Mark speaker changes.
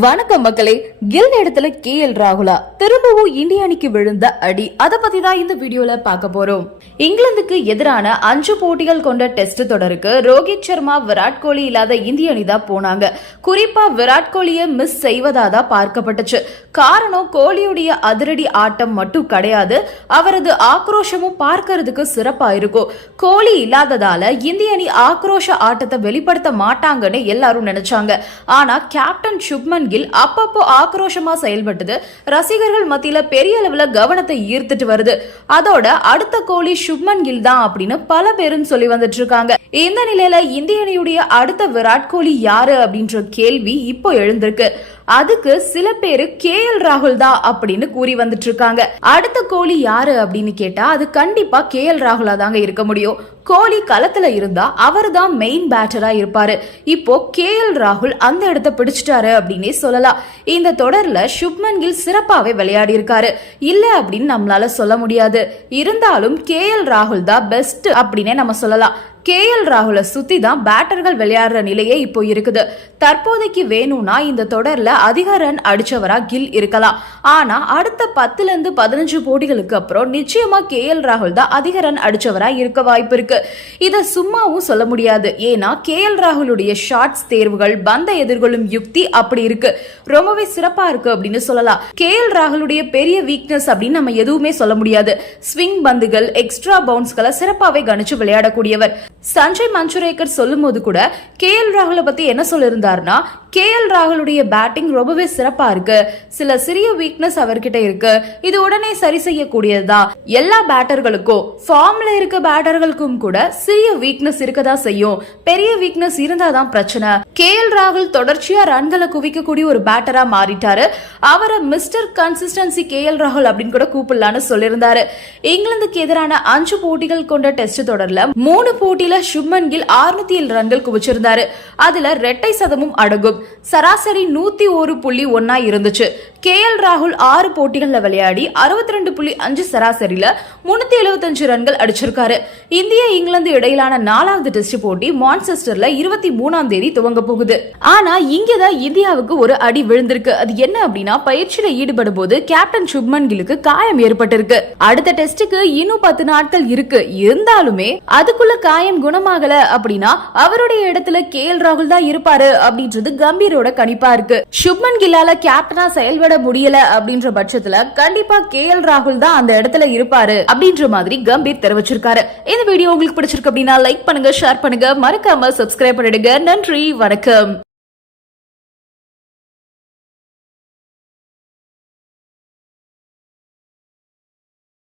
Speaker 1: வணக்கம் மக்களே கில் இடத்துல கே எல் ராகுலா. திரும்பவும் இந்திய அணிக்கு விழுந்த அடி. அதை பத்தி தான் இந்த வீடியோல பார்க்க போறோம். இங்கிலாந்துக்கு எதிரான அஞ்சு போட்டிகள் கொண்ட டெஸ்ட் தொடருக்கு ரோஹித் சர்மா விராட் கோலி இல்லாத இந்திய அணி தான் போனாங்க. குறிப்பா விராட் கோலியை மிஸ் செய்வதா தான் பார்க்கப்பட்டுச்சு. காரணம் கோலியுடைய அதிரடி ஆட்டம் மட்டும் கிடையாது அவரது ஆக்ரோஷமும் பார்க்கறதுக்கு சிறப்பா இருக்கும். கோலி இல்லாததால இந்திய அணி ஆக்ரோஷ ஆட்டத்தை வெளிப்படுத்த மாட்டாங்கன்னு எல்லாரும் நினைச்சாங்க. ஆனா கேப்டன் சுப்மன் கில் அப்பப்போ ஆக்ரோஷமா செயல்பட்டது. ரசிகர்கள் மத்தியில பெரிய அளவுல கவனத்தை ஈர்த்துட்டு வருது. அதோட அடுத்த கோழி சுப்மன் கில் தான் அப்படின்னு பல பேரும் சொல்லி வந்துட்டு இருக்காங்க இந்த நிலையில இந்திய அணியுடைய அடுத்த விராட் கோலி யாரு அப்படின்ற கேள்வி இப்போ எழுந்திருக்கு. அதுக்கு சில பேரு கே எல் ராகுல் தான் அப்படின்னு கூறி வந்துட்டு இருக்காங்க அடுத்த கோலி யாரு அப்படின்னு கேட்டா அது கண்டிப்பா கே எல் ராகுலா தாங்க இருக்க முடியும். கோலி களத்துல இருந்தா அவர் தான் மெயின் பேட்டரா இருப்பாரு. இப்போ கே எல் ராகுல் அந்த இடத்த பிடிச்சிட்டாரு அப்படின்னே சொல்லலாம். இந்த தொடர்ல சுப்மன் கில் சிறப்பாவே விளையாடி இருக்காரு. இல்ல அப்படின்னு நம்மளால சொல்ல முடியாது. இருந்தாலும் கே எல் ராகுல் தான் பெஸ்ட் அப்படின்னே நம்ம சொல்லலாம். கே எல் ராகுலை சுத்தி தான் பேட்டர்கள் விளையாடுற நிலையே இப்போ இருக்குது. தற்போதைக்கு வேணும்னா இந்த தொடர்ல அதிக ரன் அடிச்சவரா கில் இருக்கலாம். ஆனா அடுத்த பத்துல இருந்து பதினஞ்சு போட்டிகளுக்கு அப்புறம் நிச்சயமா கே எல் ராகுல் தான் அதிக ரன் அடிச்சவரா இருக்க வாய்ப்பு இருக்கு. இதை சும்மாவும் சொல்ல முடியாது. ஏன்னா கே எல் ராகுலுடைய ஷார்ட்ஸ் தேர்வுகள் பந்த எதிர்கொள்ளும் யுக்தி அப்படி இருக்கு. ரொம்பவே சிறப்பா இருக்கு அப்படின்னு சொல்லலாம். கே எல் ராகுலுடைய பெரிய வீக்னஸ் அப்படின்னு நம்ம எதுவுமே சொல்ல முடியாது. ஸ்விங் பந்துகள் எக்ஸ்ட்ரா பவுன்ஸ்களை சிறப்பாகவே கணிச்சு விளையாடக்கூடியவர். சஞ்சய் மஞ்சுரேக்கர் சொல்லும் போது கூட கே எல் ராகுலை பத்தி என்ன சொல்லியிருந்தாருன்னா கே எல் ராகுலுடைய பேட்டிங் ரொம்பவே சிறப்பா இருக்கு. சில சிறிய வீக்னஸ் அவர்கிட்ட இருக்கு. இது உடனே சரி செய்யக்கூடியதுதான் எல்லா பேட்டர்களுக்கும் ஃபார்ம்ல இருக்க பேட்டர்களுக்கும் கூட சிறிய வீக்னஸ் இருக்கதா செய்யும். பெரிய வீக்னஸ் இருந்தாதான் பிரச்சனை. கே எல் ராகுல் தொடர்ச்சியா ரன்களை குவிக்கக்கூடிய ஒரு பேட்டரா மாறிட்டாரு. அவரை மிஸ்டர் கன்சிஸ்டன்சி கே எல் ராகுல் அப்படின்னு கூட கூப்பிடலான்னு சொல்லியிருந்தாரு. இங்கிலாந்துக்கு எதிரான அஞ்சு போட்டிகள் கொண்ட டெஸ்ட் தொடர்ல மூணு போட்டியில சுப்மன் கில் ஆறுநூத்தி ஏழு ரன்கள் குவிச்சிருந்தாரு. அதுல ரெட்டை சதமும் அடங்கும். சராசரி நூத்தி ஒரு புள்ளி ஒன்னா இருந்துச்சு. கே எல் ராகுல் ஆறு போட்டிகள்ல விளையாடி அறுபத்தி ரெண்டு புள்ளி அஞ்சு சராசரியில முன்னூத்தி எழுபத்தஞ்சு ரன்கள் அடிச்சிருக்காரு. இந்திய இங்கிலாந்து இடையிலான நாலாவது டெஸ்ட் போட்டி மான்செஸ்டர்ல இருபத்தி மூணாம் தேதி துவங்க போகுது. ஆனா இங்கதான் இந்தியாவுக்கு ஒரு அடி விழுந்திருக்கு. அது என்ன அப்படின்னா பயிற்சியில ஈடுபடும் போது கேப்டன் சுப்மன் கிலுக்கு காயம் ஏற்பட்டிருக்கு. அடுத்த டெஸ்டுக்கு இன்னும் பத்து நாட்கள் இருக்கு. இருந்தாலுமே அதுக்குள்ள காயம் குணமாகல அப்படின்னா அவருடைய இடத்துல கே எல் ராகுல் தான் இருப்பாரு அப்படின்றது கம்பீரோட கணிப்பா இருக்கு. சுப்மன் கில்லால கேப்டனா செயல்பட முடியல அப்படின்ற பட்சத்துல கண்டிப்பா கே எல் ராகுல் தான் அந்த இடத்துல இருப்பாரு அப்படின்ற மாதிரி கம்பீர் தெரிவிச்சிருக்காரு. இந்த வீடியோ உங்களுக்கு பிடிச்சிருக்கு அப்படின்னா லைக் பண்ணுங்க ஷேர் பண்ணுங்க. மறக்காம சப்ஸ்கிரைப் பண்ணிடுங்க. நன்றி வணக்கம்.